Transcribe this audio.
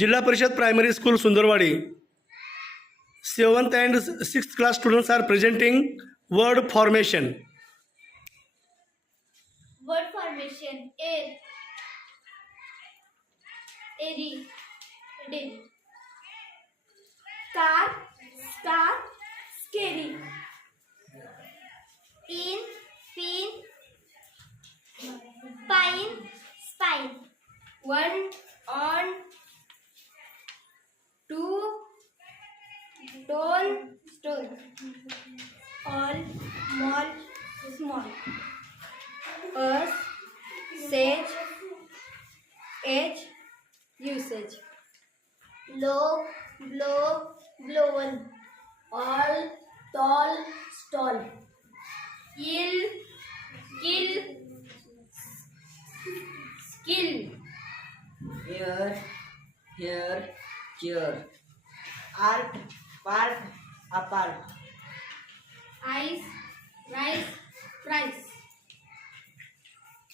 जिल्हा Parishad primary school Sundarwadi 7th and 6th class students are presenting word formation. Word formation. Air. Airy. Din. Star. Star. Scary. In. Pin. Pine. Spine. One. On. Two. Stone. Stone. All. Mall. Small. Us. Sage. Edge. Usage. Low. Blow. Blown. All. Tall. Stall. Ill. Kill. Skill. Here, here, here. Art, part, apart. Eyes.